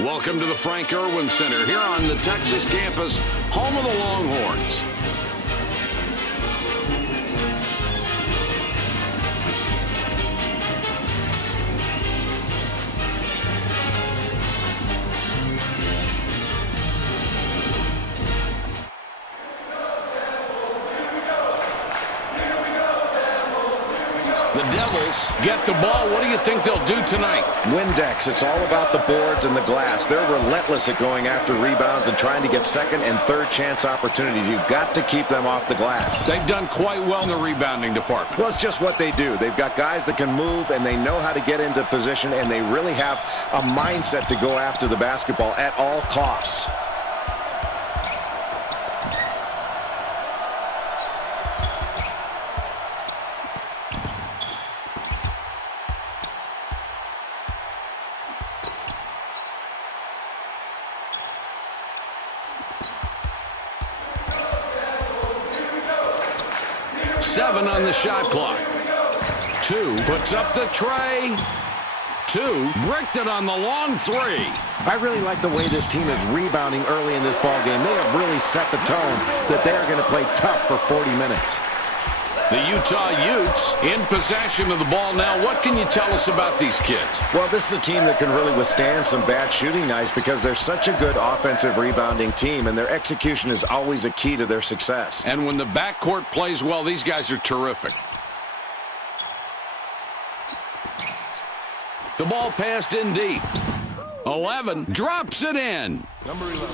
Welcome to the Frank Irwin Center here on the Texas campus, home of the Longhorns. The Devils get the ball. What do you think they'll do tonight? Windex. It's all about the boards and the glass. They're relentless at going after rebounds and trying to get second and third chance opportunities. You've got to keep them off the glass. They've done quite well in the rebounding department. Well, it's just what they do. They've got guys that can move, and they know how to get into position, and they really have a mindset to go after the basketball at all costs. Seven on the shot clock. Two puts up the tray. Two bricked it on the long three. I really like the way this team is rebounding early in this ballgame. They have really set the tone that they are going to play tough for 40 minutes. The Utah Utes in possession of the ball now. What can you tell us about these kids? Well, this is a team that can really withstand some bad shooting nights because they're such a good offensive rebounding team, and their execution is always a key to their success. And when the backcourt plays well, these guys are terrific. The ball passed in deep. 11 drops it in. Number 11.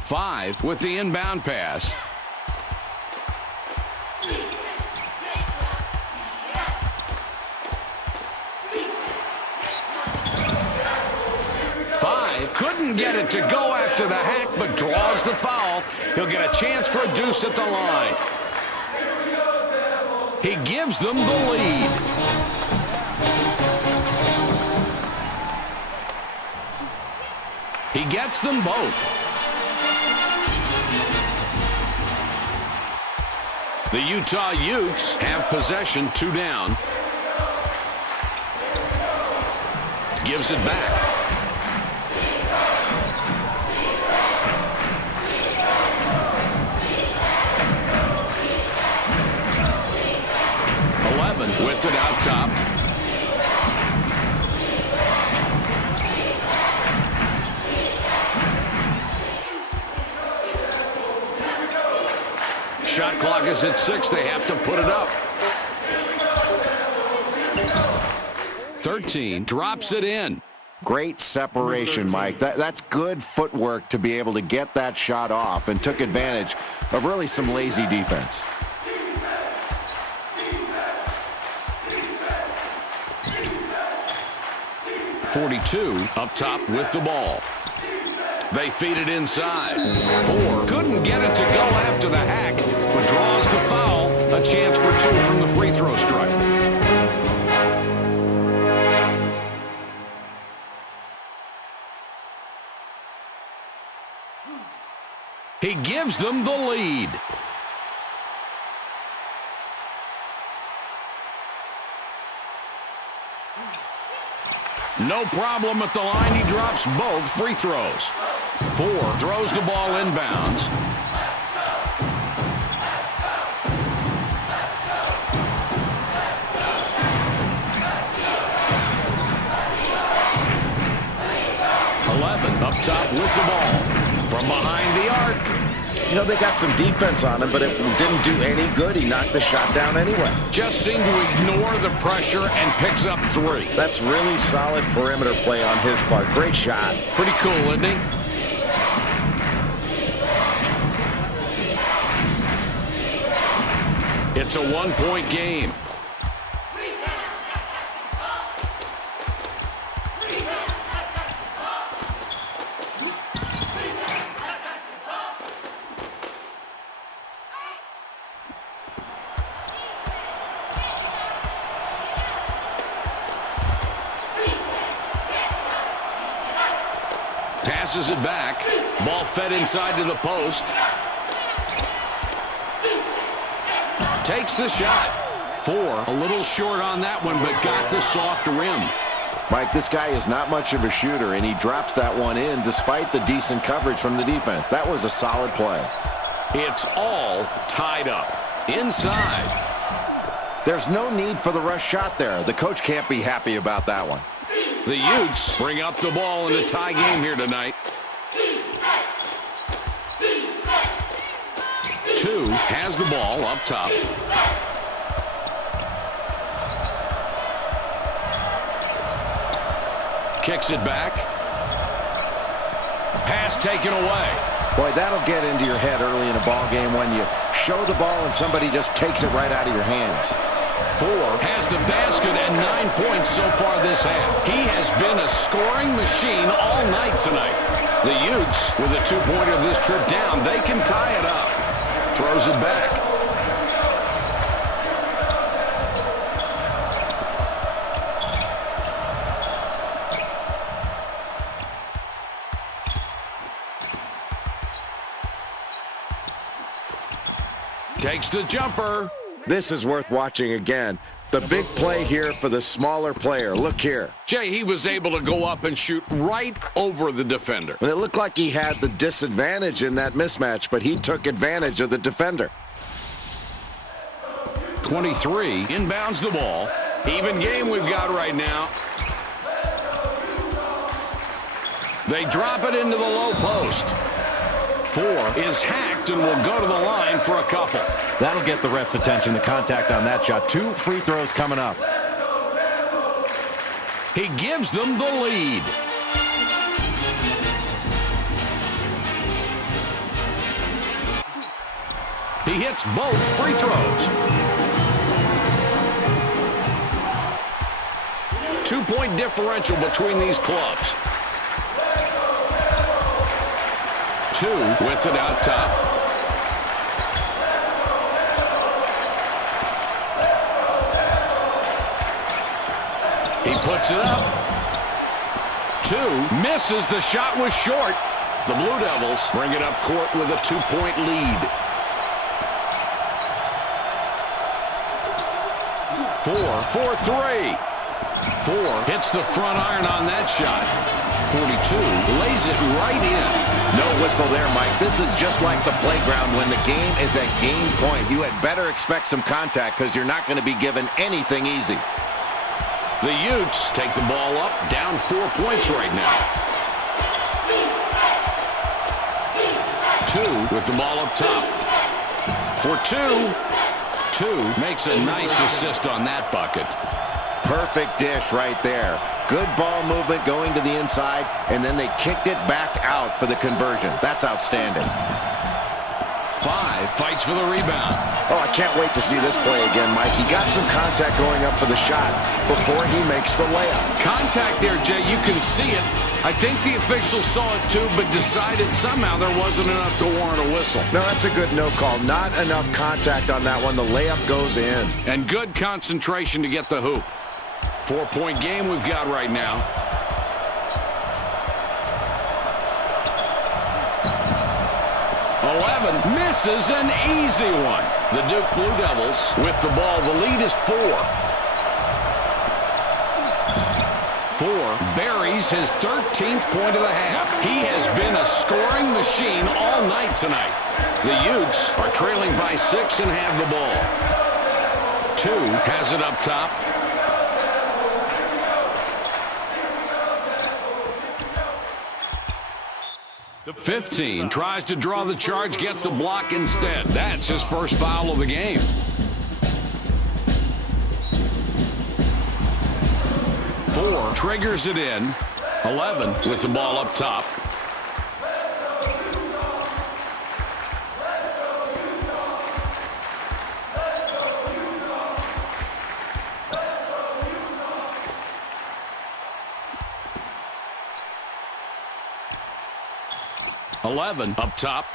Five with the inbound pass. Five couldn't get it to go after the hack, but draws the foul. He'll get a chance for a deuce at the line. He gives them the lead. He gets them both. The Utah Utes have possession, 2 down. Gives it back. Whipped it out top. Shot clock is at 6. They have to put it up. 13 drops it in. Great separation, Mike. That's good footwork to be able to get that shot off, and took advantage of really some lazy defense. 42 up top with the ball. They feed it inside. 4 couldn't get it to go after the hack, but draws the foul. A chance for 2 from the free throw stripe. He gives them the lead. No problem at the line. He drops both free throws. 4 throws the ball inbounds. Up top with the ball. From behind the arc. You know, they got some defense on him, but it didn't do any good. He knocked the shot down anyway. Just seemed to ignore the pressure and picks up 3. That's really solid perimeter play on his part. Great shot. Pretty cool, isn't he? It's a 1-point game. Passes it back. Ball fed inside to the post. Takes the shot. 4. A little short on that one, but got the soft rim. Mike, this guy is not much of a shooter, and he drops that one in despite the decent coverage from the defense. That was a solid play. It's all tied up. Inside. There's no need for the rush shot there. The coach can't be happy about that one. The Utes bring up the ball in a tie game here tonight. 2 has the ball up top. Kicks it back. Pass taken away. Boy, that'll get into your head early in a ball game when you show the ball and somebody just takes it right out of your hands. 4 has the basket and 9 points so far this half. He has been a scoring machine all night tonight. The Utes, with a 2-pointer this trip down, they can tie it up. Throws it back. Takes the jumper. This is worth watching again. The big play here for the smaller player. Look here. Jay, he was able to go up and shoot right over the defender. And it looked like he had the disadvantage in that mismatch, but he took advantage of the defender. 23 inbounds the ball. Even game we've got right now. They drop it into the low post. 4 is hacked and will go to the line for a couple. That'll get the ref's attention, the contact on that shot. 2 free throws coming up. He gives them the lead. He hits both free throws. 2-point differential between these clubs. 2 with it out top. He puts it up. 2 misses. The shot was short. The Blue Devils bring it up court with a 2-point lead. 4 for 3. 4 hits the front iron on that shot. 42 lays it right in. No whistle there, Mike. This is just like the playground when the game is at game point. You had better expect some contact because you're not going to be given anything easy. The Utes take the ball up, down 4 points right now. 2 with the ball up top. For 2. 2 makes a nice assist on that bucket. Perfect dish right there. Good ball movement going to the inside, and then they kicked it back out for the conversion. That's outstanding. 5 fights for the rebound. Oh, I can't wait to see this play again, Mike. He got some contact going up for the shot before he makes the layup. Contact there, Jay. You can see it. I think the officials saw it too, but decided somehow there wasn't enough to warrant a whistle. No, that's a good no call. Not enough contact on that one. The layup goes in. And good concentration to get the hoop. 4-point game we've got right now. Misses an easy one. The Duke Blue Devils with the ball. The lead is 4. 4 buries his 13th point of the half. He has been a scoring machine all night tonight. The Utes are trailing by 6 and have the ball. 2 has it up top. The 15 tries to draw the charge, gets the block instead. That's his first foul of the game. 4 triggers it in. 11 with the ball up top. Up top.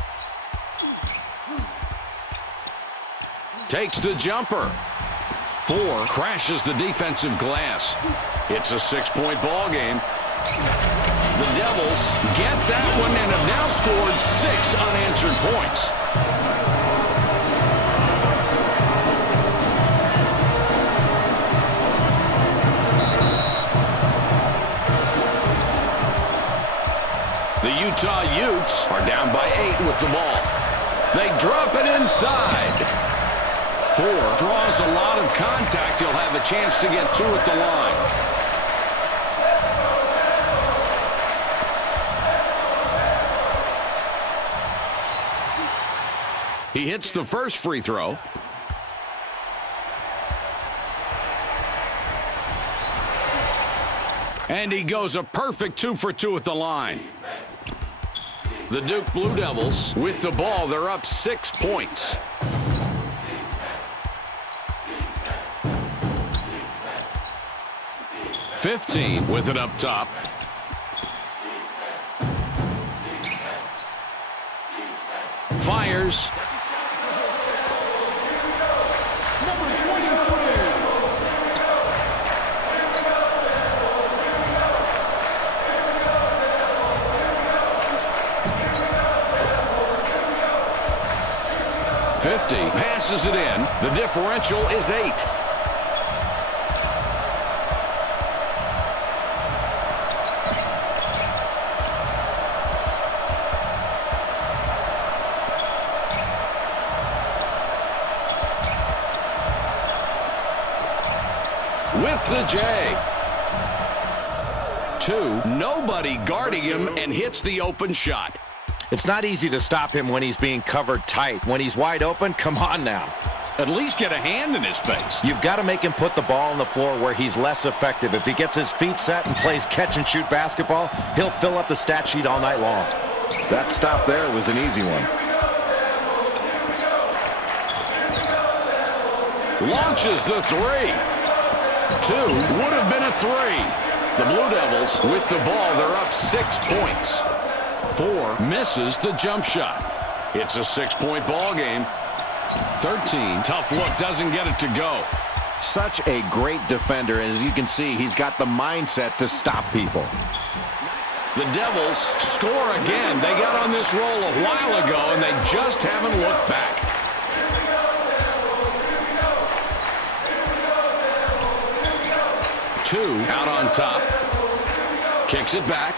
Takes the jumper. 4 crashes the defensive glass. It's a 6-point ball game. The Devils get that one and have now scored 6 unanswered points. The Utah Utes are down by 8 with the ball. They drop it inside. 4 draws a lot of contact. He'll have a chance to get 2 at the line. He hits the first free throw. And he goes a perfect 2 for 2 at the line. The Duke Blue Devils with the ball. They're up 6 points. $15 with it up top. Fires. Number 23. Passes it in. The differential is 8. With the J. 2. Nobody guarding him and hits the open shot. It's not easy to stop him when he's being covered tight. When he's wide open, come on now. At least get a hand in his face. You've got to make him put the ball on the floor where he's less effective. If he gets his feet set and plays catch-and-shoot basketball, he'll fill up the stat sheet all night long. That stop there was an easy one. Launches the 3. 2 would have been a 3. The Blue Devils with the ball. They're up 6 points. 4 misses the jump shot. It's a 6-point ball game. 13. Tough look, doesn't get it to go. Such a great defender. As you can see, he's got the mindset to stop people. The Devils score again. They got on this roll a while ago, and they just haven't looked back. Two out on top. Kicks it back.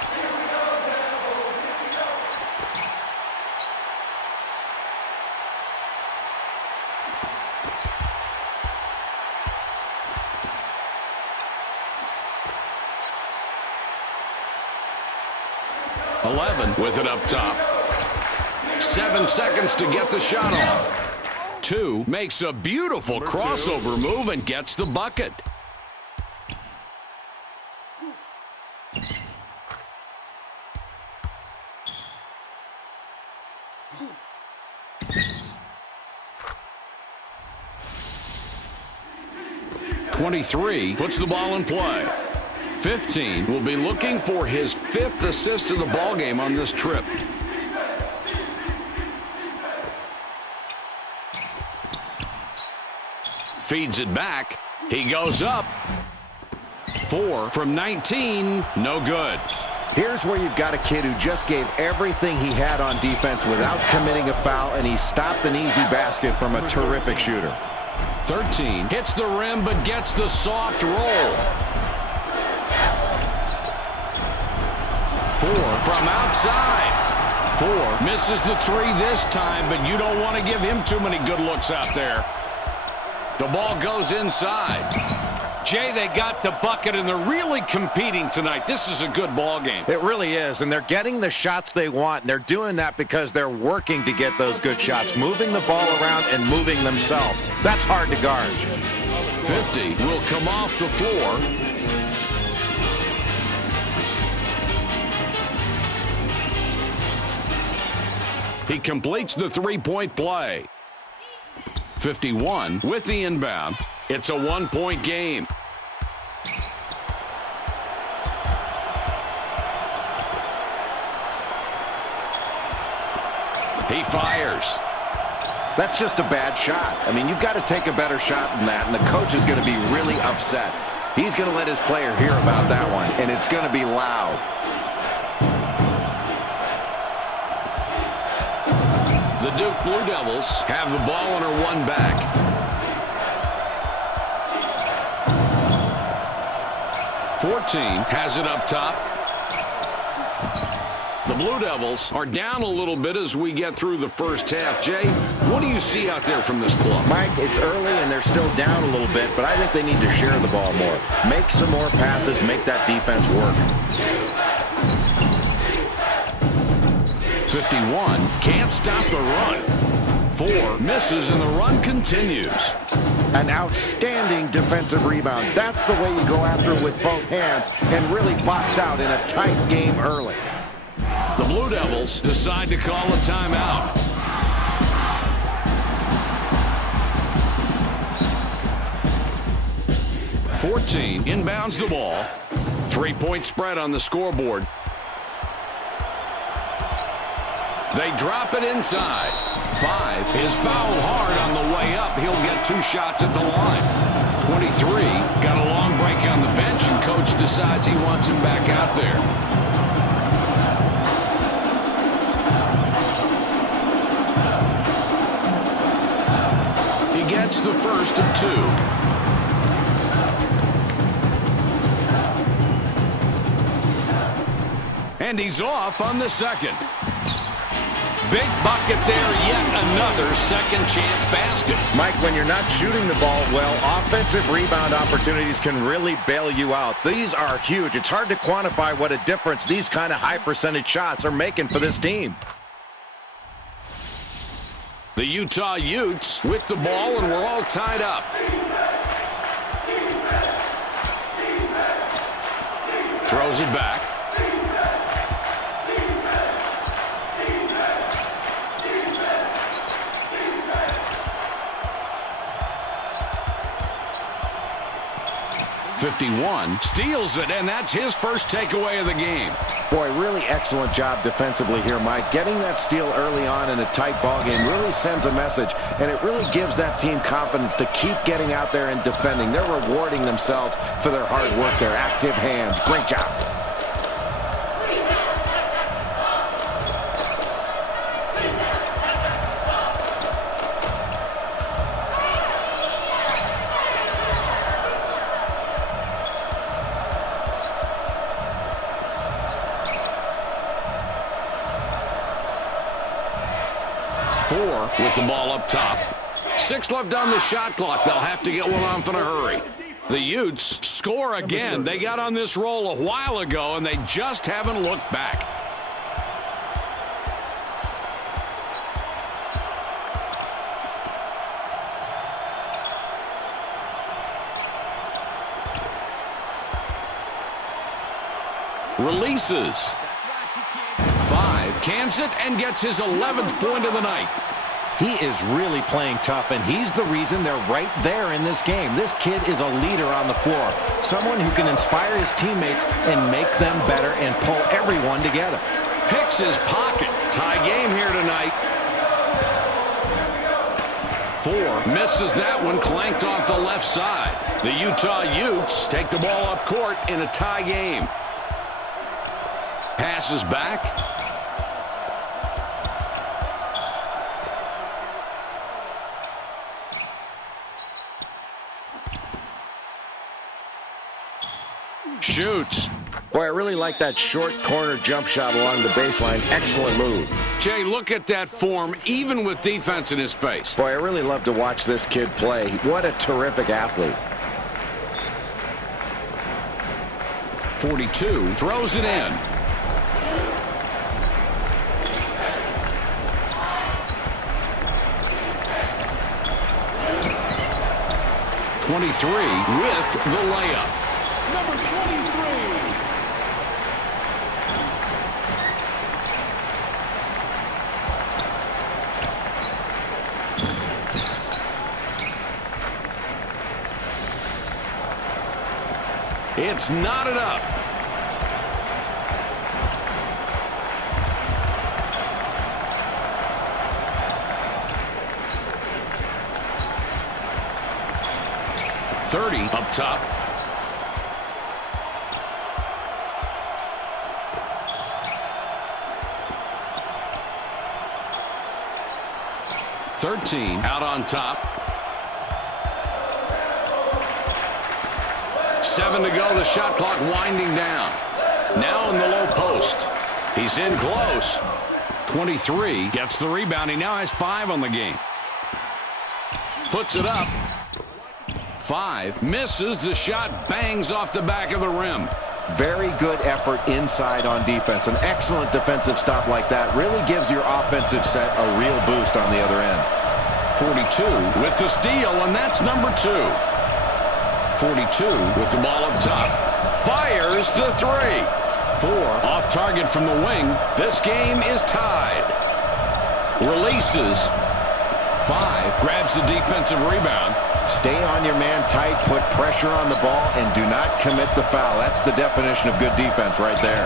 With it up top. 7 seconds to get the shot off. 2 makes a beautiful crossover move and gets the bucket. .23 puts the ball in play. 15 will be looking for his 5th assist of the ball game on this trip. Feeds it back. He goes up. 4 from 19. No good. Here's where you've got a kid who just gave everything he had on defense without committing a foul, and he stopped an easy basket from a terrific shooter. 13 hits the rim but gets the soft roll. 4 from outside. 4 misses the 3 this time, but you don't want to give him too many good looks out there. The ball goes inside. Jay, they got the bucket, and they're really competing tonight. This is a good ball game. It really is, and they're getting the shots they want, and they're doing that because they're working to get those good shots, moving the ball around and moving themselves. That's hard to guard. 50 will come off the floor. He completes the three-point play. 51 with the inbound. It's a one-point game. He fires. That's just a bad shot. I mean, you've got to take a better shot than that, and the coach is going to be really upset. He's going to let his player hear about that one, and it's going to be loud. The Duke Blue Devils have the ball and are one back. .14 has it up top. The Blue Devils are down a little bit as we get through the first half. Jay, what do you see out there from this club? Mike, it's early and they're still down a little bit, but I think they need to share the ball more. Make some more passes, make that defense work. 51 can't stop the run. 4 misses and the run continues. An outstanding defensive rebound. That's the way you go after it with both hands and really box out in a tight game early. The Blue Devils decide to call a timeout. .14 inbounds the ball. 3-point spread on the scoreboard. They drop it inside. 5 is fouled hard on the way up. He'll get 2 shots at the line. 23 got a long break on the bench, and coach decides he wants him back out there. He gets the first of 2. And he's off on the second. Big bucket there, yet another second chance basket. Mike, when you're not shooting the ball well, offensive rebound opportunities can really bail you out. These are huge. It's hard to quantify what a difference these kind of high percentage shots are making for this team. The Utah Utes with the ball, and we're all tied up. Throws it back. .51 steals it, and that's his first takeaway of the game. Boy, really excellent job defensively here, Mike. Getting that steal early on in a tight ball game really sends a message, and it really gives that team confidence to keep getting out there and defending. They're rewarding themselves for their hard work, their active hands. Great job. With the ball up top. 6 left on the shot clock. They'll have to get one off in a hurry. The Utes score again. They got on this roll a while ago, and they just haven't looked back. Releases. 5 cans it and gets his 11th point of the night. He is really playing tough, and he's the reason they're right there in this game. This kid is a leader on the floor, someone who can inspire his teammates and make them better and pull everyone together. Picks his pocket. Tie game here tonight. 4 misses that one, clanked off the left side. The Utah Utes take the ball up court in a tie game. Passes back. Shoots. Boy, I really like that short corner jump shot along the baseline. Excellent move. Jay, look at that form, even with defense in his face. Boy, I really love to watch this kid play. What a terrific athlete. 42 throws it in. .23 with the layup. Number 23. It's knotted up. .30 up top. 13 out on top. 7 to go. The shot clock winding down. Now in the low post. He's in close. 23 gets the rebound. He now has 5 on the game. Puts it up. 5 misses. The shot bangs off the back of the rim. Very good effort inside on defense. An excellent defensive stop like that really gives your offensive set a real boost on the other end. 42 with the steal, and that's number 2. 42 with the ball up top. Fires the 3. 4 off target from the wing. This game is tied. Releases. 5 grabs the defensive rebound. Stay on your man tight, put pressure on the ball, and do not commit the foul. That's the definition of good defense right there.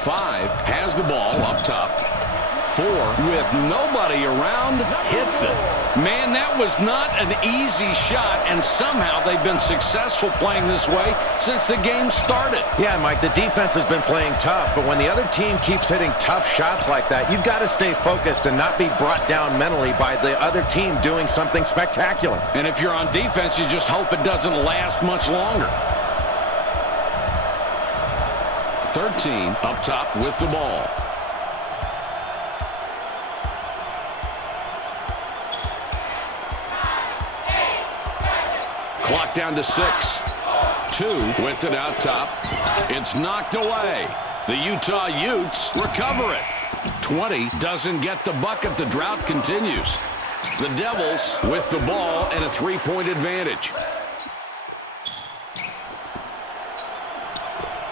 5 has the ball up top. 4 with nobody around, hits it. Man, that was not an easy shot, and somehow they've been successful playing this way since the game started. Yeah, Mike, the defense has been playing tough, but when the other team keeps hitting tough shots like that, you've got to stay focused and not be brought down mentally by the other team doing something spectacular. And if you're on defense, you just hope it doesn't last much longer. 13 up top with the ball. Clock down to 6. 2 with it out top. It's knocked away. The Utah Utes recover it. 20 doesn't get the bucket. The drought continues. The Devils with the ball and a 3-point advantage.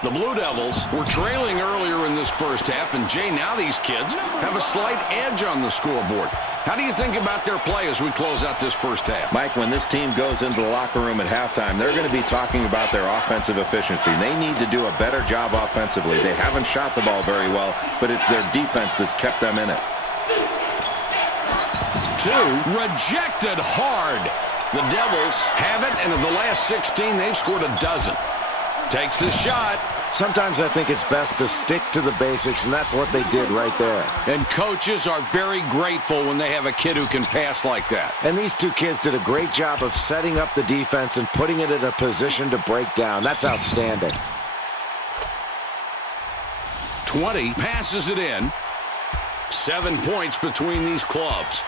The Blue Devils were trailing earlier in this first half, and Jay, now these kids have a slight edge on the scoreboard. How do you think about their play as we close out this first half? Mike, when this team goes into the locker room at halftime, they're going to be talking about their offensive efficiency. They need to do a better job offensively. They haven't shot the ball very well, but it's their defense that's kept them in it. 2 rejected hard. The Devils have it, and in the last 16, they've scored a dozen. Takes the shot. Sometimes I think it's best to stick to the basics, and that's what they did right there. And coaches are very grateful when they have a kid who can pass like that. And these two kids did a great job of setting up the defense and putting it in a position to break down. That's outstanding. 20 passes it in. 7 points between these clubs.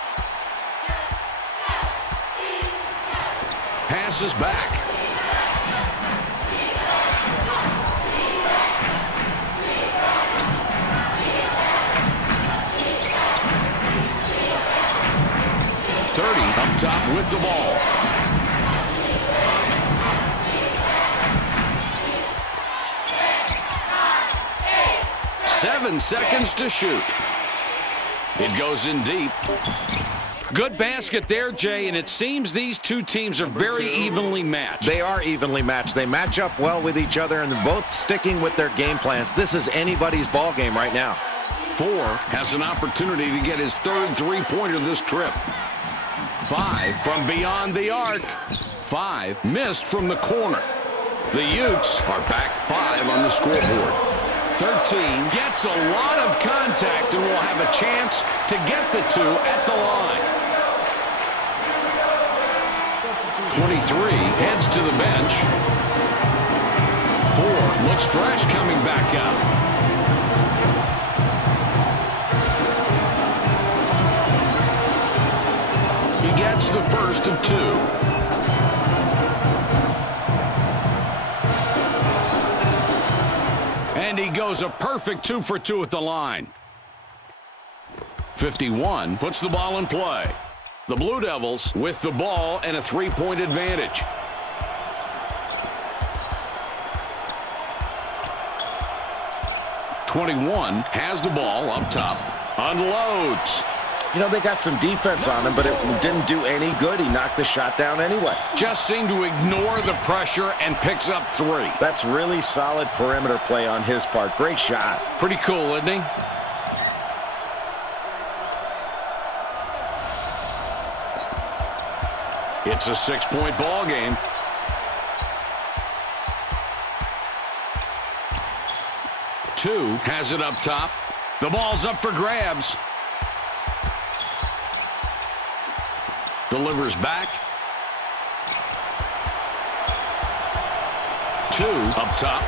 Passes back. Up top with the ball. Seven seconds to shoot. It goes in deep. Good basket there, Jay, and it seems these two teams are very evenly matched. They are evenly matched. They match up well with each other, and they're both sticking with their game plans. This is anybody's ball game right now. 4 has an opportunity to get his 3rd three-pointer this trip. 5 from beyond the arc. 5 missed from the corner. The Utes are back 5 on the scoreboard. 13 gets a lot of contact and will have a chance to get the 2 at the line. 23 heads to the bench. 4 looks fresh coming back out. Gets the first of 2. And he goes a perfect 2 for 2 at the line. 51 puts the ball in play. The Blue Devils with the ball and a 3-point advantage. .21 has the ball up top. Unloads. You know, they got some defense on him, but it didn't do any good. He knocked the shot down anyway. Just seemed to ignore the pressure and picks up 3. That's really solid perimeter play on his part. Great shot. Pretty cool, isn't he? It's a 6-point ball game. 2 has it up top. The ball's up for grabs. Delivers back. 2 up top.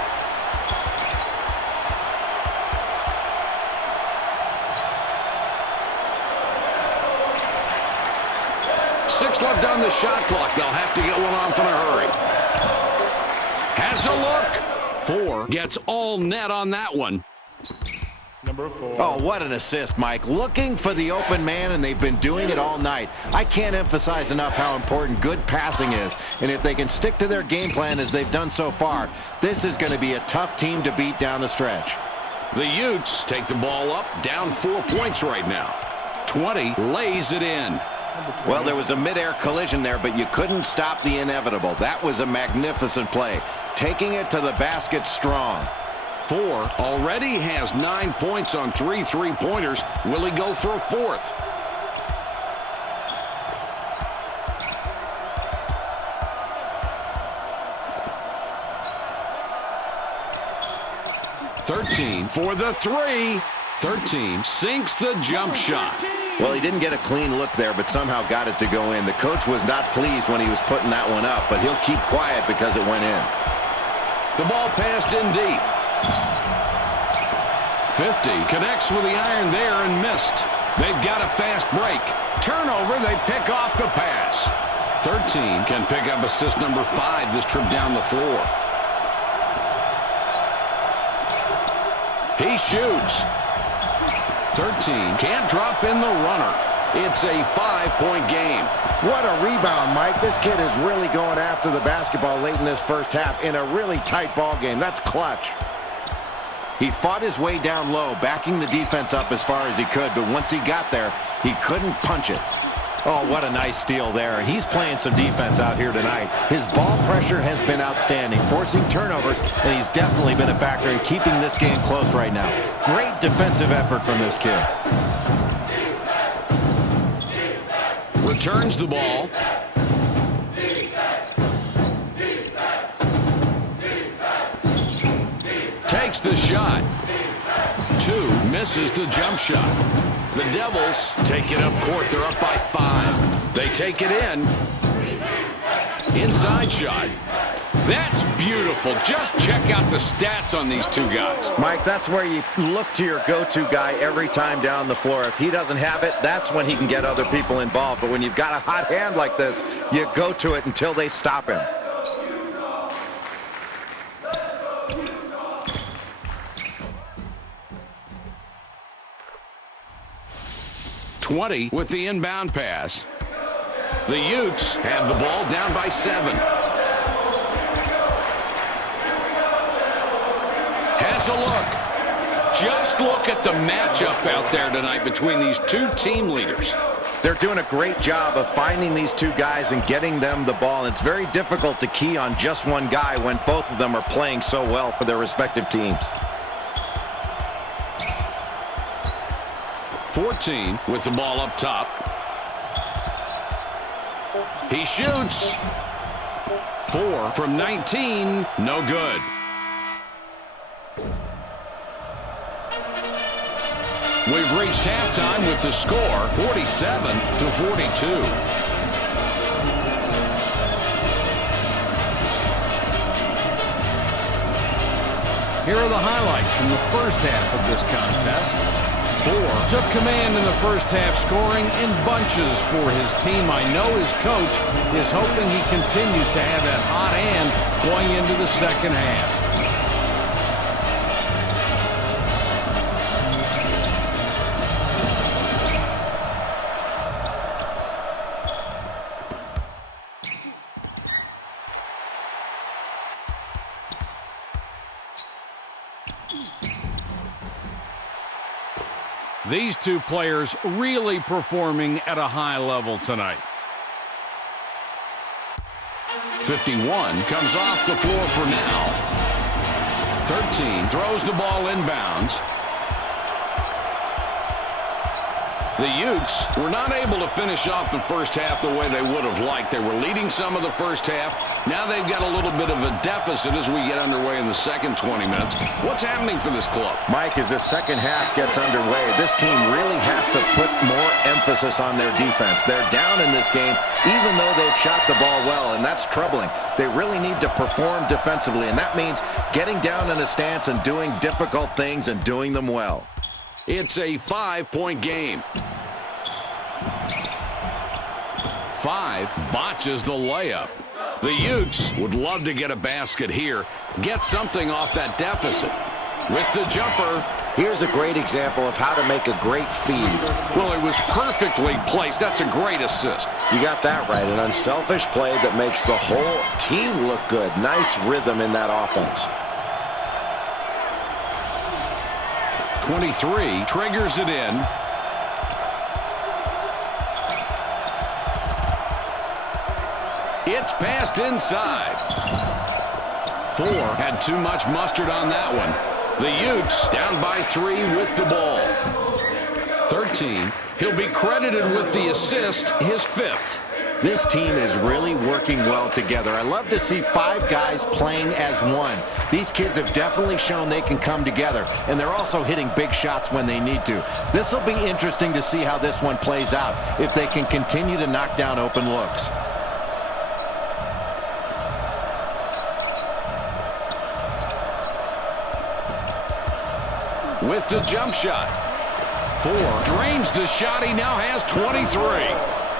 Six left on the shot clock. They'll have to get one off in a hurry. Has a look. 4 gets all net on that one. Number 4. Oh, what an assist, Mike. Looking for the open man, and they've been doing it all night. I can't emphasize enough how important good passing is. And if they can stick to their game plan as they've done so far, this is going to be a tough team to beat down the stretch. The Utes take the ball up, down 4 points right now. 20 lays it in. Well, there was a midair collision there, but you couldn't stop the inevitable. That was a magnificent play. Taking it to the basket strong. 4 already has 9 points on 3 3-pointers. Will he go for a 4th? .13 for the 3. 13 sinks the jump shot. Well, he didn't get a clean look there, but somehow got it to go in. The coach was not pleased when he was putting that one up, but he'll keep quiet because it went in. The ball passed in deep. 50 connects with the iron there and missed. They've got a fast break. Turnover, they pick off the pass. 13 can pick up assist number 5 this trip down the floor. He shoots. 13 can't drop in the runner. It's a 5-point game. What a rebound, Mike. This kid is really going after the basketball late in this first half in a really tight ball game. That's clutch. He fought his way down low, backing the defense up as far as he could, but once he got there, he couldn't punch it. Oh, what a nice steal there, and he's playing some defense out here tonight. His ball pressure has been outstanding, forcing turnovers, and he's definitely been a factor in keeping this game close right now. Great defensive effort from this kid. Returns the ball. Takes the shot. 2 misses the jump shot. The Devils take it up court. They're up by 5. They take it in. Inside shot. That's beautiful. Just check out the stats on these two guys. Mike, that's where you look to your go-to guy every time down the floor. If he doesn't have it, that's when he can get other people involved. But when you've got a hot hand like this, you go to it until they stop him. .20 with the inbound pass. The Utes have the ball down by 7. Has a look. Just look at the matchup out there tonight between these two team leaders. They're doing a great job of finding these two guys and getting them the ball. It's very difficult to key on just one guy when both of them are playing so well for their respective teams. 14 with the ball up top. He shoots. 4 from 19. No good. We've reached halftime with the score 47-42. Here are the highlights from the first half of this contest. 4 took command in the first half, scoring in bunches for his team. I know his coach is hoping he continues to have that hot hand going into the second half. These two players really performing at a high level tonight. 51 comes off the floor for now. 13 throws the ball inbounds. The Utes were not able to finish off the first half the way they would have liked. They were leading some of the first half. Now they've got a little bit of a deficit as we get underway in the second 20 minutes. What's happening for this club? Mike, as the second half gets underway, this team really has to put more emphasis on their defense. They're down in this game, even though they've shot the ball well, and that's troubling. They really need to perform defensively, and that means getting down in a stance and doing difficult things and doing them well. It's a 5-point game. 5 botches the layup. The Utes would love to get a basket here, get something off that deficit. With the jumper. Here's a great example of how to make a great feed. Well, it was perfectly placed. That's a great assist. You got that right. An unselfish play that makes the whole team look good. Nice rhythm in that offense. 23 triggers it in. It's passed inside. 4 had too much mustard on that one. The Utes down by 3 with the ball. 13. He'll be credited with the assist, his 5th. This team is really working well together. I love to see 5 guys playing as one. These kids have definitely shown they can come together, and they're also hitting big shots when they need to. This will be interesting to see how this one plays out, if they can continue to knock down open looks. With the jump shot. 4 drains the shot. He now has 23.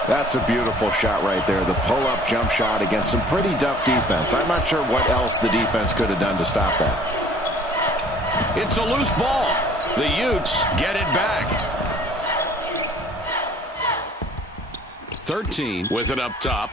That's a beautiful shot right there. The pull-up jump shot against some pretty tough defense. I'm not sure what else the defense could have done to stop that. It's a loose ball. The Utes get it back. 13 with it up top.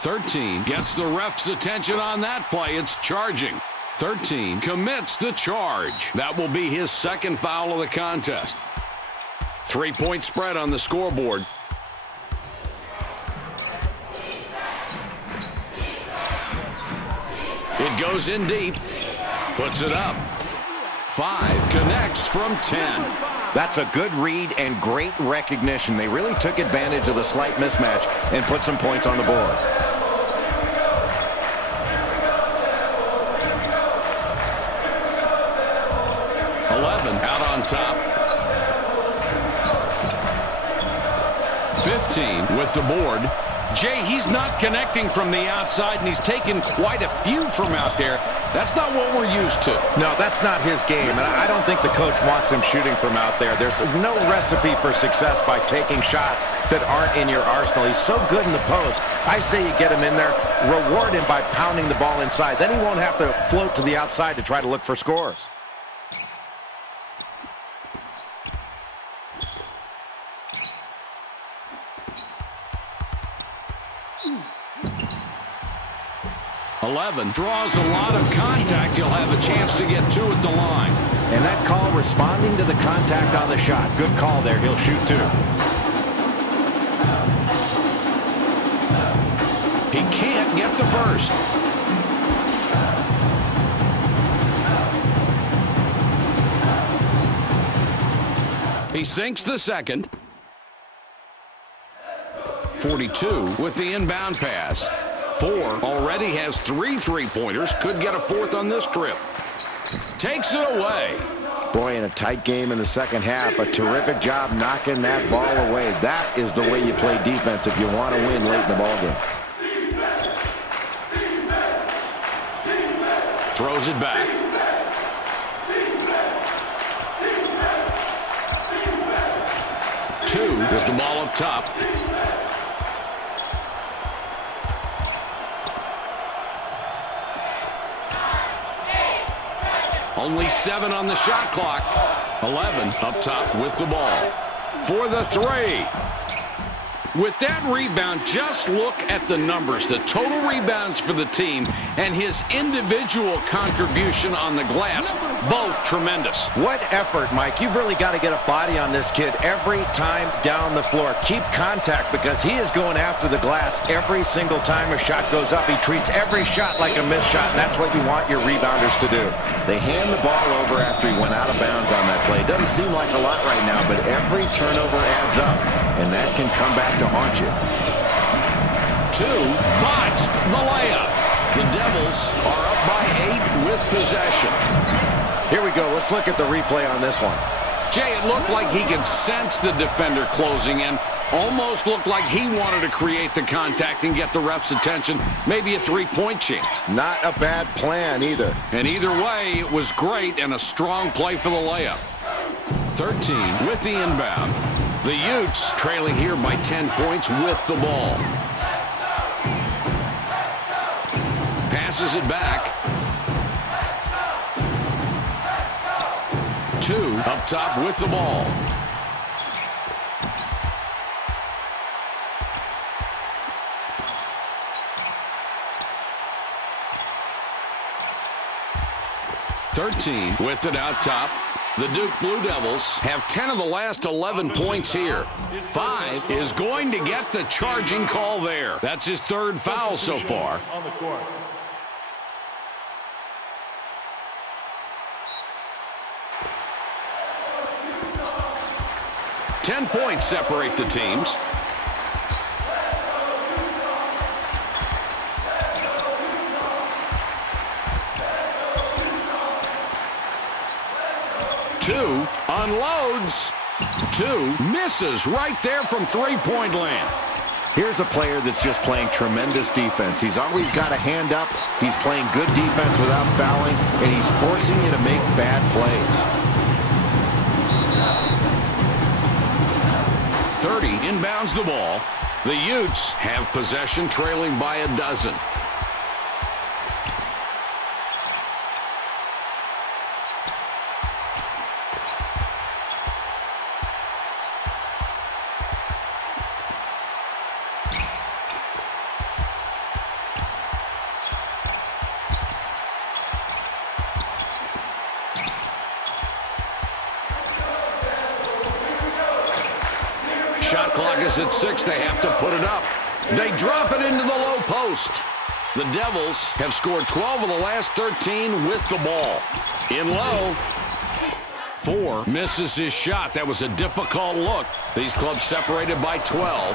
"13 gets the ref's attention on that play. It's charging. 13 commits the charge. That will be his second foul of the contest. 3-point spread on the scoreboard. It goes in deep. Puts it up. 5 connects from 10. That's a good read and great recognition. They really took advantage of the slight mismatch and put some points on the board. 11 out on top. 15 with the board. Jay, he's not connecting from the outside, and he's taken quite a few from out there. That's not what we're used to. No, that's not his game, and I don't think the coach wants him shooting from out there. There's no recipe for success by taking shots that aren't in your arsenal. He's so good in the post. I say you get him in there, reward him by pounding the ball inside. Then he won't have to float to the outside to try to look for scores. Draws a lot of contact. He'll have a chance to get 2 at the line. And that call responding to the contact on the shot. Good call there. He'll shoot 2. He can't get the first. He sinks the second. 42 with the inbound pass. 4 already has 3 3-pointers. Could get a 4th on this trip. Takes it away. Boy, in a tight game in the second half, a terrific job knocking that ball away. That is the way you play defense if you want to win late in the ballgame. Throws it back. Two with the ball up top. Only 7 on the shot clock. 11 up top with the ball. For the 3. With that rebound, just look at the numbers. The total rebounds for the team and his individual contribution on the glass, both tremendous. What effort, Mike. You've really got to get a body on this kid every time down the floor. Keep contact because he is going after the glass every single time a shot goes up. He treats every shot like a missed shot, and that's what you want your rebounders to do. They hand the ball over after he went out of bounds on that play. Doesn't seem like a lot right now, but every turnover adds up, and that can come back to haunt you. 2, botched the layup. The Devils are up by 8 with possession. Here we go. Let's look at the replay on this one. Jay, it looked like he could sense the defender closing in. Almost looked like he wanted to create the contact and get the ref's attention. Maybe a three-point chance. Not a bad plan either. And either way, it was great and a strong play for the layup. 13 with the inbound. The Utes trailing here by 10 points with the ball. Passes it back. 2 up top with the ball. .13 with it out top. The Duke Blue Devils have 10 of the last 11 points here. 5 is going to get the charging call there. That's his 3rd foul so far. On the court. Ten points separate the teams. Two unloads. 2 misses right there from three-point land. Here's a player that's just playing tremendous defense. He's always got a hand up. He's playing good defense without fouling, and he's forcing you to make bad plays. 30 inbounds the ball. The Utes have possession, trailing by a dozen. Shot clock is at 6. They have to put it up. They drop it into the low post. The Devils have scored 12 of the last 13 with the ball. In low. 4 misses his shot. That was a difficult look. These clubs separated by 12.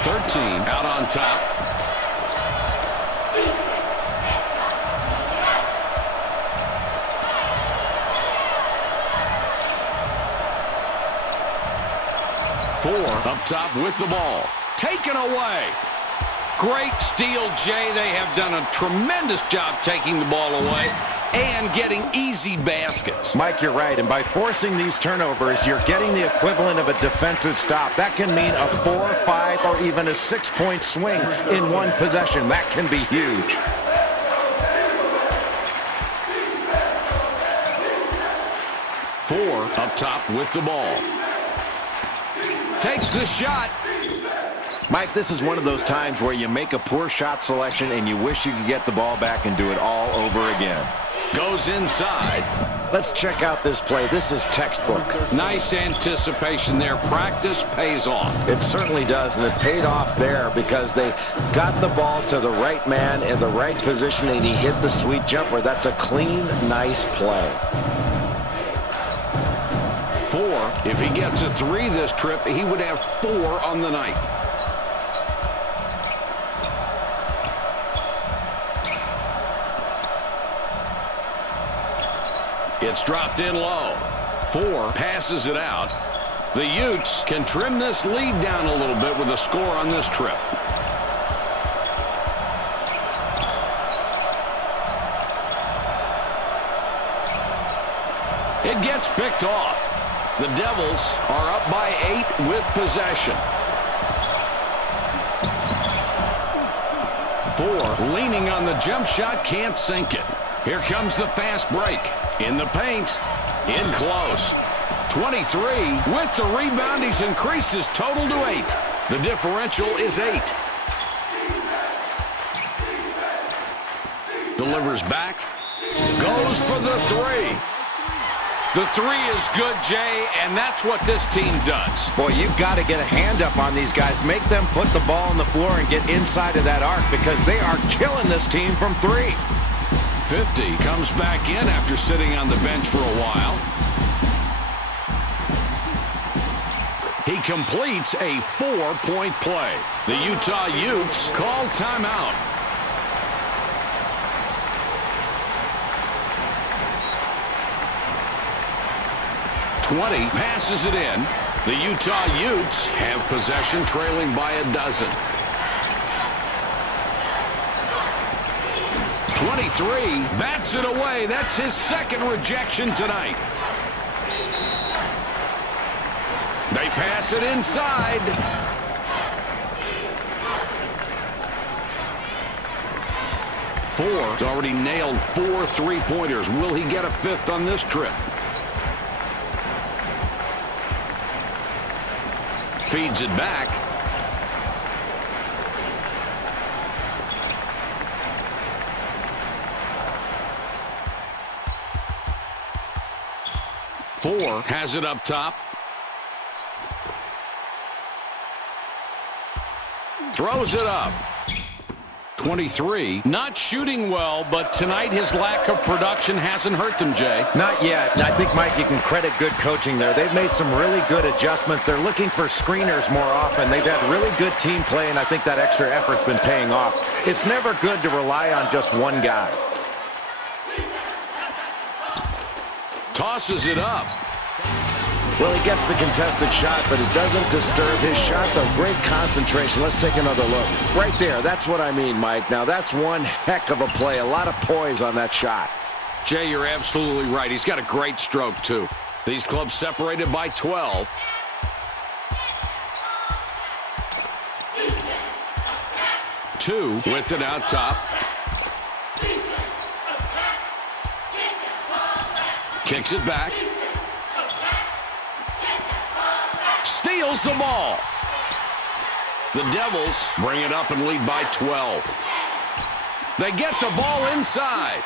.13 out on top. Up top with the ball. Taken away. Great steal, Jay. They have done a tremendous job taking the ball away and getting easy baskets. Mike, you're right. And by forcing these turnovers, you're getting the equivalent of a defensive stop. That can mean a 4, 5, or even a 6-point swing in one possession. That can be huge. Four up top with the ball. Takes the shot. Mike, this is one of those times where you make a poor shot selection and you wish you could get the ball back and do it all over again. Goes inside. Let's check out this play. This is textbook. Nice anticipation there. Practice pays off. It certainly does, and it paid off there because they got the ball to the right man in the right position, and he hit the sweet jumper. That's a clean, nice play. 4. If he gets a 3 this trip, he would have 4 on the night. It's dropped in low. 4 passes it out. The Utes can trim this lead down a little bit with a score on this trip. It gets picked off. The Devils are up by 8 with possession. 4 leaning on the jump shot, can't sink it. Here comes the fast break. In the paint. In close. 23. With the rebound, he's increased his total to 8. The differential is 8. Delivers back. Goes for the 3. The 3 is good, Jay, and that's what this team does. Boy, you've got to get a hand up on these guys. Make them put the ball on the floor and get inside of that arc because they are killing this team from 3. 50 comes back in after sitting on the bench for a while. He completes a 4-point play. The Utah Utes call timeout. Passes it in. The Utah Utes have possession, trailing by a dozen. 23 bats it away. That's his second rejection tonight. They pass it inside. Ford's already nailed 4 3-pointers. Will he get a 5th on this trip? Feeds it back. Ford has it up top. Throws it up. 23. Not shooting well, but tonight his lack of production hasn't hurt them, Jay. Not yet. And I think, Mike, you can credit good coaching there. They've made some really good adjustments. They're looking for screeners more often. They've had really good team play, and I think that extra effort's been paying off. It's never good to rely on just one guy. Tosses it up. Well, he gets the contested shot, but it doesn't disturb his shot, though. Great concentration. Let's take another look. Right there, that's what I mean, Mike. Now, that's one heck of a play. A lot of poise on that shot. Jay, you're absolutely right. He's got a great stroke, too. These clubs separated by 12. Two with it out top. Kicks it back. Steals the ball. The Devils bring it up and lead by 12. They get the ball inside.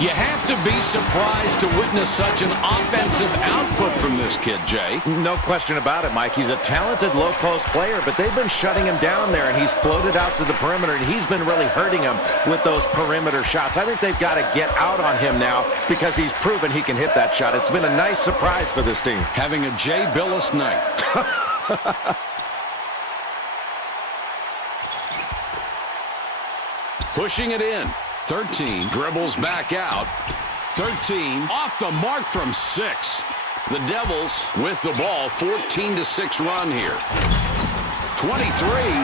You have to be surprised to witness such an offensive output from this kid, Jay. No question about it, Mike. He's a talented low-post player, but they've been shutting him down there, and he's floated out to the perimeter, and he's been really hurting them with those perimeter shots. I think they've got to get out on him now because he's proven he can hit that shot. It's been a nice surprise for this team. Having a Jay Billis night. Pushing it in. 13 dribbles back out. 13 off the mark from 6. The Devils with the ball, 14-6 run here. 23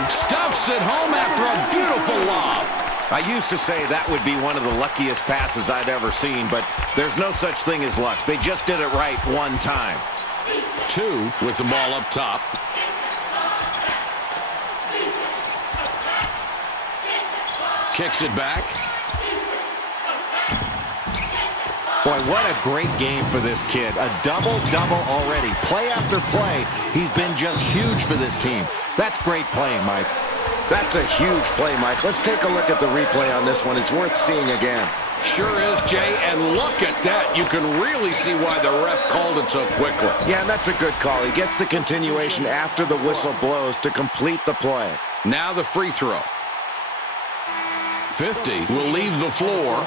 stuffs it home after a beautiful lob. I used to say that would be one of the luckiest passes I'd ever seen, but there's no such thing as luck. They just did it right one time. 2 with the ball up top. Kicks it back. Boy, what a great game for this kid. A double-double already. Play after play, he's been just huge for this team. That's great playing, Mike. That's a huge play, Mike. Let's take a look at the replay on this one. It's worth seeing again. Sure is, Jay, and look at that. You can really see why the ref called it so quickly. Yeah, and that's a good call. He gets the continuation after the whistle blows to complete the play. Now the free throw. 50 will leave the floor.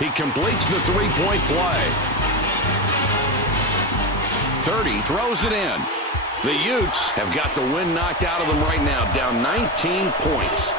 He completes the three-point play. 30 throws it in. The Utes have got the wind knocked out of them right now, down 19 points.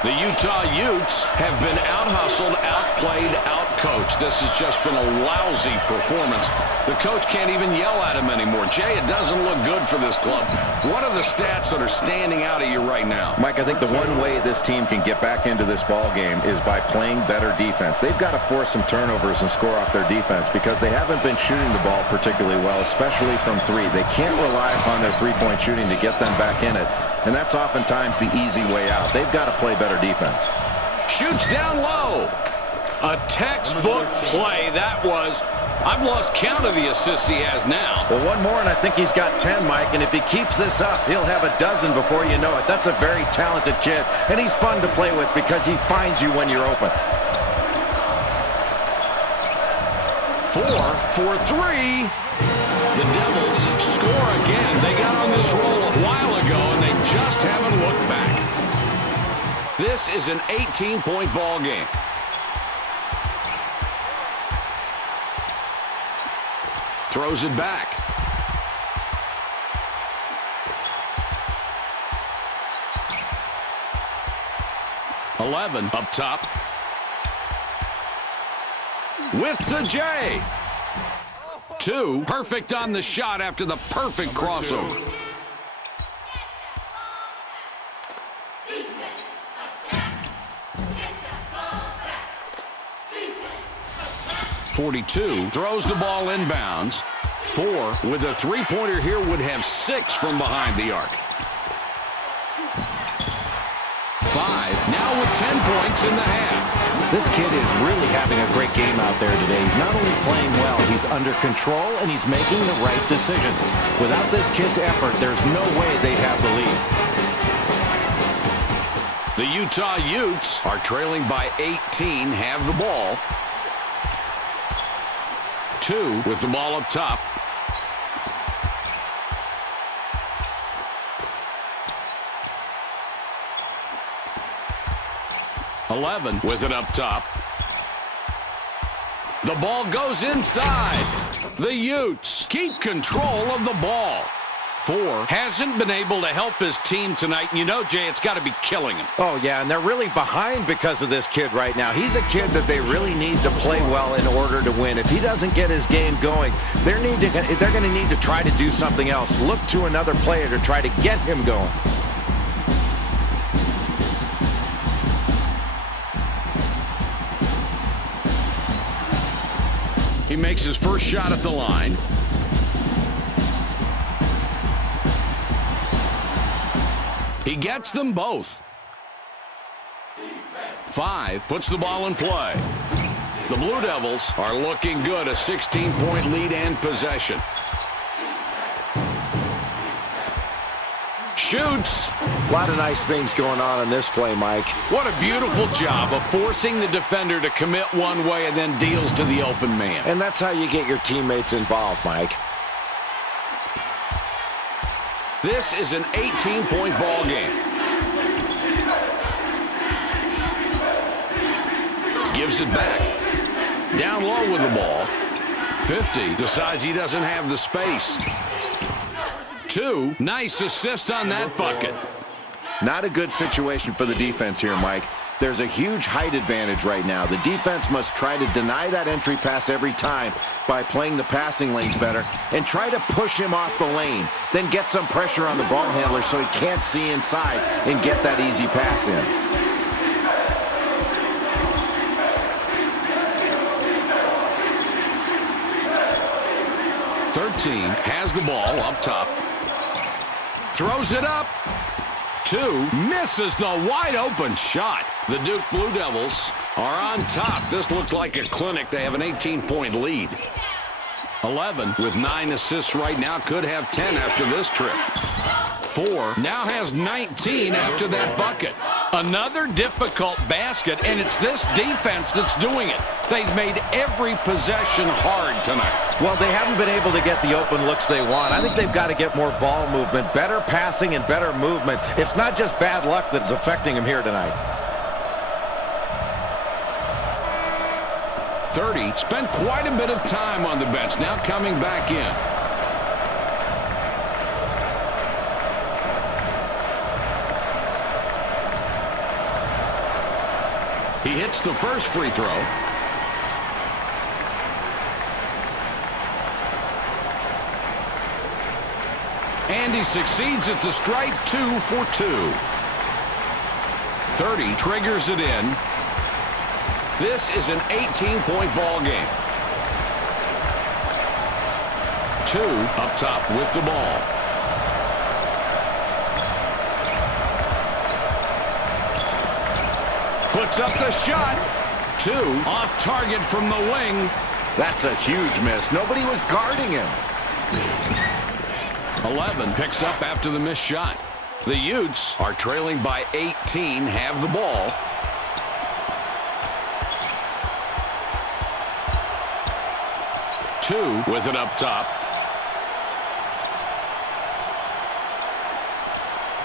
The Utah Utes have been out-hustled, outplayed, coach, this has just been a lousy performance. The coach can't even yell at him anymore. Jay, it doesn't look good for this club. What are the stats that are standing out at you right now? Mike, I think the one way this team can get back into this ball game is by playing better defense. They've got to force some turnovers and score off their defense because they haven't been shooting the ball particularly well, especially from three. They can't rely upon their three-point shooting to get them back in it, and that's oftentimes the easy way out. They've got to play better defense. Shoots down low. A textbook play that was. I've lost count of the assists he has now. Well, one more, and I think he's got 10, Mike, and if he keeps this up, he'll have a dozen before you know it. That's a very talented kid, and he's fun to play with because he finds you when you're open. 4 for 3. The Devils score again. They got on this roll a while ago, and they just haven't looked back. This is an 18-point ball game. Throws it back. Eleven up top. With the J. 2. Perfect on the shot after the perfect crossover. .42 throws the ball inbounds. 4 with a three-pointer here would have 6 from behind the arc. 5 now with 10 points in the half. This kid is really having a great game out there today. He's not only playing well, he's under control, and he's making the right decisions. Without this kid's effort, there's no way they'd have the lead. The Utah Utes are trailing by 18, have the ball. 2 with the ball up top. .11 with it up top. The ball goes inside. The Utes keep control of the ball. 4 hasn't been able to help his team tonight. And you know, Jay, it's got to be killing him. Oh, yeah, and they're really behind because of this kid right now. He's a kid that they really need to play well in order to win. If he doesn't get his game going, they're going to need to try to do something else. Look to another player to try to get him going. He makes his first shot at the line. He gets them both. 5 puts the ball in play. The Blue Devils are looking good. A 16-point lead and possession. Shoots. A lot of nice things going on in this play, Mike. What a beautiful job of forcing the defender to commit one way and then deals to the open man. And that's how you get your teammates involved, Mike. This is an 18-point ball game. Gives it back. Down low with the ball. 50 decides he doesn't have the space. 2, nice assist on that bucket. Not a good situation for the defense here, Mike. There's a huge height advantage right now. The defense must try to deny that entry pass every time by playing the passing lanes better and try to push him off the lane. Then get some pressure on the ball handler so he can't see inside and get that easy pass in. .13 has the ball up top. Throws it up. 2 misses the wide open shot. The Duke Blue Devils are on top. This looks like a clinic. They have an 18-point lead. 11 with 9 assists right now. Could have 10 after this trip. 4 now has 19 after that bucket. Another difficult basket, and it's this defense that's doing it. They've made every possession hard tonight. Well, they haven't been able to get the open looks they want. I think they've got to get more ball movement, better passing and better movement. It's not just bad luck that's affecting them here tonight. 30 spent quite a bit of time on the bench. Now coming back in. He hits the first free throw. And he succeeds at the stripe. 2 for 2. 30 triggers it in. This is an 18-point ball game. 2 up top with the ball. Puts up the shot. 2 off target from the wing. That's a huge miss. Nobody was guarding him. 11 picks up after the missed shot. The Utes are trailing by 18, have the ball. Two with it up top.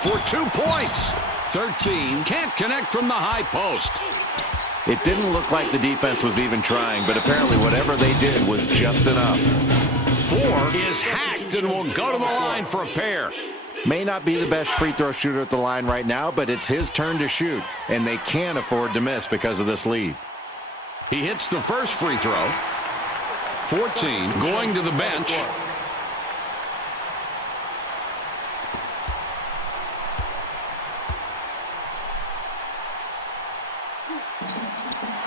For 2 points. 13 can't connect from the high post. It didn't look like the defense was even trying, but apparently whatever they did was just enough. 4 is hacked and will go to the line for a pair. May not be the best free throw shooter at the line right now, but it's his turn to shoot, and they can't afford to miss because of this lead. He hits the first free throw. 14 going to the bench.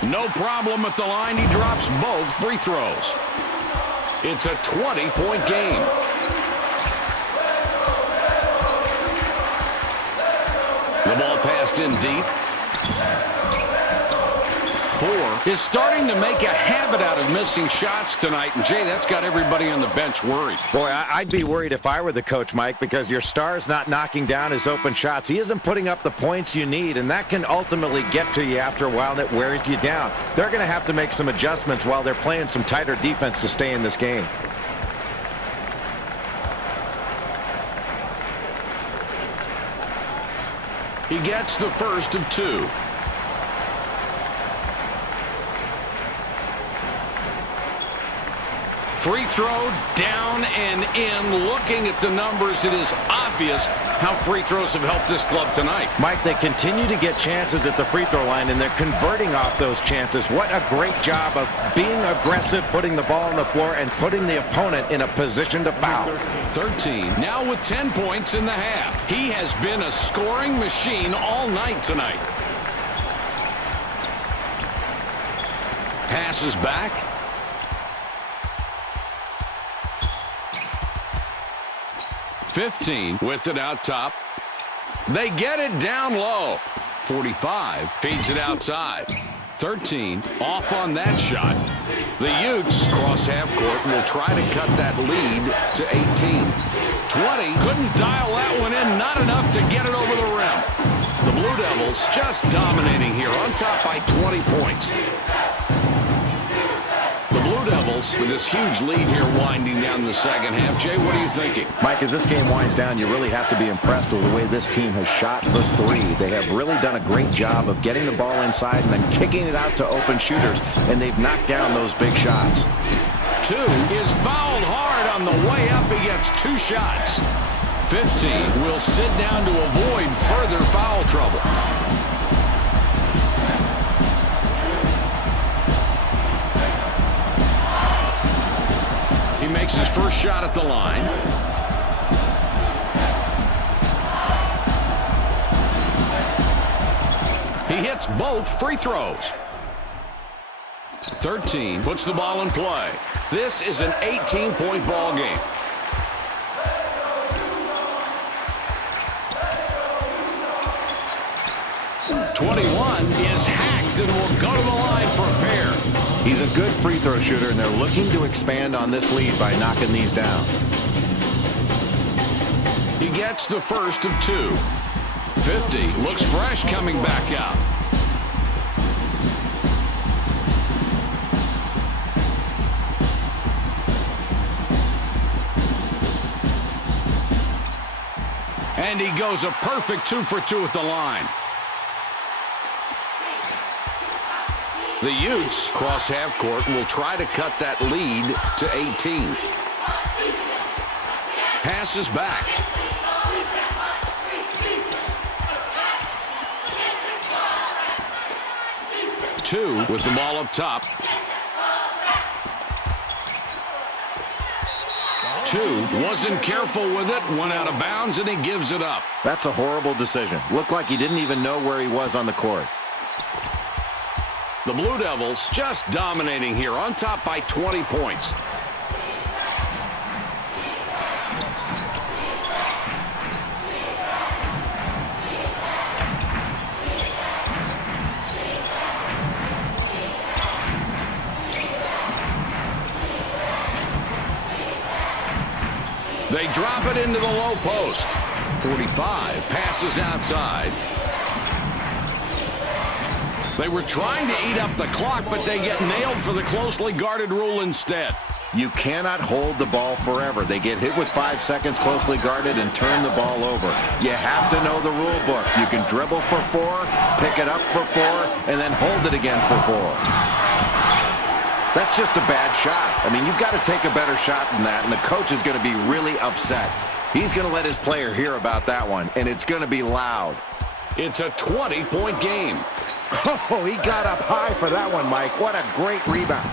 No problem at the line. He drops both free throws. It's a 20-point game. The ball passed in deep. 4 is starting to make a habit out of missing shots tonight. And, Jay, that's got everybody on the bench worried. Boy, I'd be worried if I were the coach, Mike, because your star's not knocking down his open shots. He isn't putting up the points you need, and that can ultimately get to you after a while, and it wears you down. They're going to have to make some adjustments while they're playing some tighter defense to stay in this game. He gets the first of 2. Free throw down and in. Looking at the numbers, it is obvious how free throws have helped this club tonight. Mike, they continue to get chances at the free throw line, and they're converting off those chances. What a great job of being aggressive, putting the ball on the floor, and putting the opponent in a position to foul. 13 now with 10 points in the half. He has been a scoring machine all night tonight. Passes back. 15 with it out top. They get it down low. 45 feeds it outside. 13 off on that shot. The Utes cross half court and will try to cut that lead to 18. 20 couldn't dial that one in, not enough to get it over the rim. The Blue Devils just dominating here, on top by 20 points. The Blue Devils with this huge lead here winding down the second half. Jay, what are you thinking? Mike, as this game winds down, you really have to be impressed with the way this team has shot the 3. They have really done a great job of getting the ball inside and then kicking it out to open shooters, and they've knocked down those big shots. 2 is fouled hard on the way up. He gets 2 shots. 15 will sit down to avoid further foul trouble. He makes his first shot at the line. He hits both free throws. 13 puts the ball in play. This is an 18-point ball game. .21 is hacked and will go to the line for a pair. He's a good free throw shooter, and they're looking to expand on this lead by knocking these down. He gets the first of 2. 50 looks fresh coming back out. And he goes a perfect 2 for 2 at the line. The Utes cross half court and will try to cut that lead to 18. Passes back. Two with the ball up top. 2. Wasn't careful with it. Went out of bounds, and he gives it up. That's a horrible decision. Looked like he didn't even know where he was on the court. The Blue Devils just dominating here, on top by 20 points. They drop it into the low post. 45 passes outside. They were trying to eat up the clock, but they get nailed for the closely guarded rule instead. You cannot hold the ball forever. They get hit with 5 seconds closely guarded and turn the ball over. You have to know the rule book. You can dribble for 4, pick it up for 4, and then hold it again for 4. That's just a bad shot. I mean, you've got to take a better shot than that, and the coach is going to be really upset. He's going to let his player hear about that one, and it's going to be loud. It's a 20-point game. Oh, he got up high for that one, Mike. What a great rebound.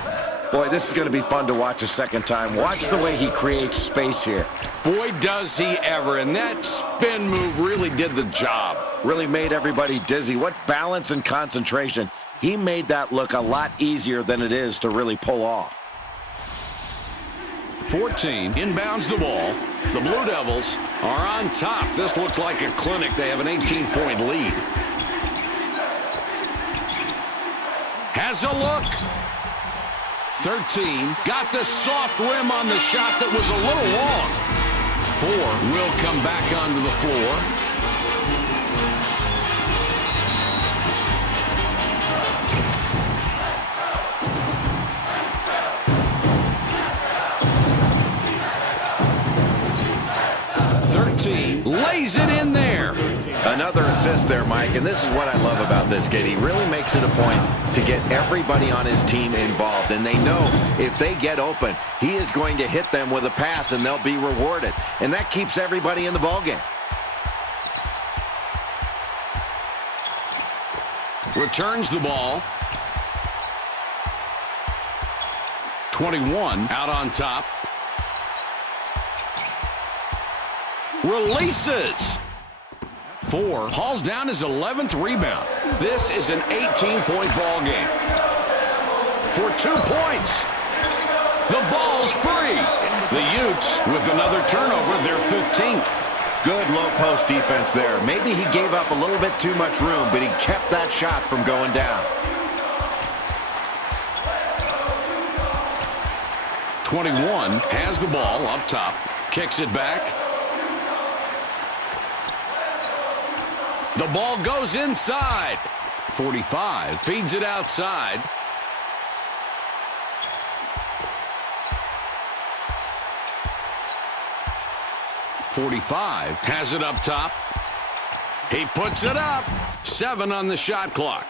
Boy, this is going to be fun to watch a second time. Watch the way he creates space here. Boy, does he ever, and that spin move really did the job. Really made everybody dizzy. What balance and concentration. He made that look a lot easier than it is to really pull off. 14 inbounds the ball. The Blue Devils are on top. This looks like a clinic. They have an 18-point lead. Has a look. 13 got the soft rim on the shot that was a little long. 4 will come back onto the floor. Lays it in there. Another assist there, Mike, and this is what I love about this kid. He really makes it a point to get everybody on his team involved, and they know if they get open, he is going to hit them with a pass, and they'll be rewarded, and that keeps everybody in the ballgame. Returns the ball. 21 out on top. Releases. 4 hauls down his 11th rebound. This is an 18-point ball game. For 2 points. The ball's free. The Utes with another turnover, their 15th. Good low post defense there. Maybe he gave up a little bit too much room, but he kept that shot from going down. 21 has the ball up top. Kicks it back. The ball goes inside. 45 feeds it outside. .45 has it up top. He puts it up. 7 on the shot clock.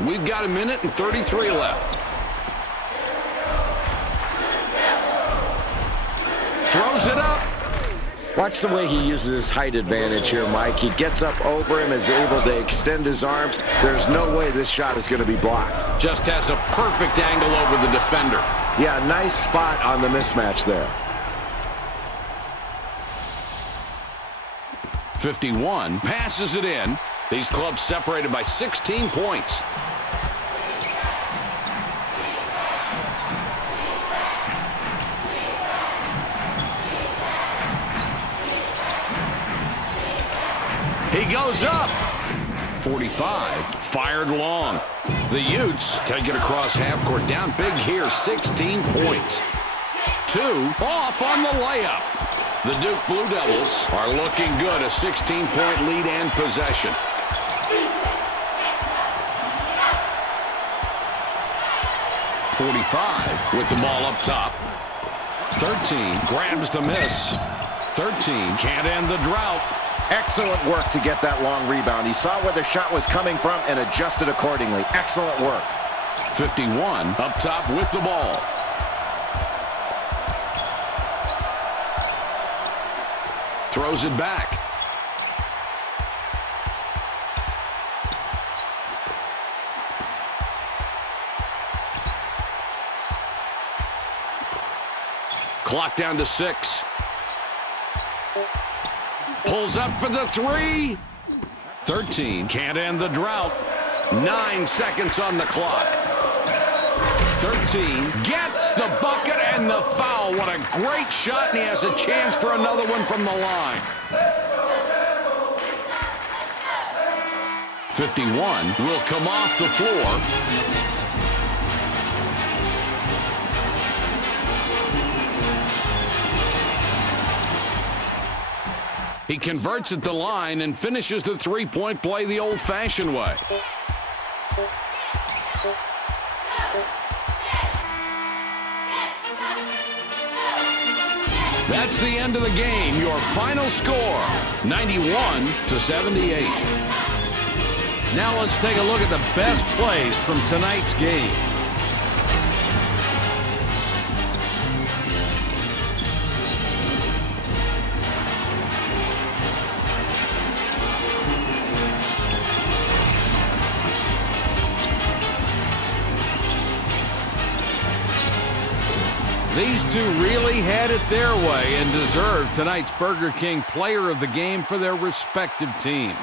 We've got 1 minute and 33 left. Throws it up. Watch the way he uses his height advantage here, Mike. He gets up over him, is able to extend his arms. There's no way this shot is going to be blocked. Just has a perfect angle over the defender. Yeah, nice spot on the mismatch there. 51 passes it in. These clubs separated by 16 points. He goes up. 45 fired long. The Utes take it across half court. Down big here, 16 points. 2 off on the layup. The Duke Blue Devils are looking good. A 16-point lead and possession. .45 with the ball up top. 13 grabs the miss. 13 can't end the drought. Excellent work to get that long rebound. He saw where the shot was coming from and adjusted accordingly. Excellent work. 51 up top with the ball. Throws it back. Clock down to 6. Pulls up for the 3. 13. Can't end the drought. 9 seconds on the clock. 13. Gets the bucket and the foul. What a great shot, and he has a chance for another one from the line. 51 will come off the floor. He converts at the line and finishes the three-point play the old-fashioned way. That's the end of the game. Your final score, 91-78. Now let's take a look at the best plays from tonight's game. These two really had it their way and deserved tonight's Burger King Player of the Game for their respective teams.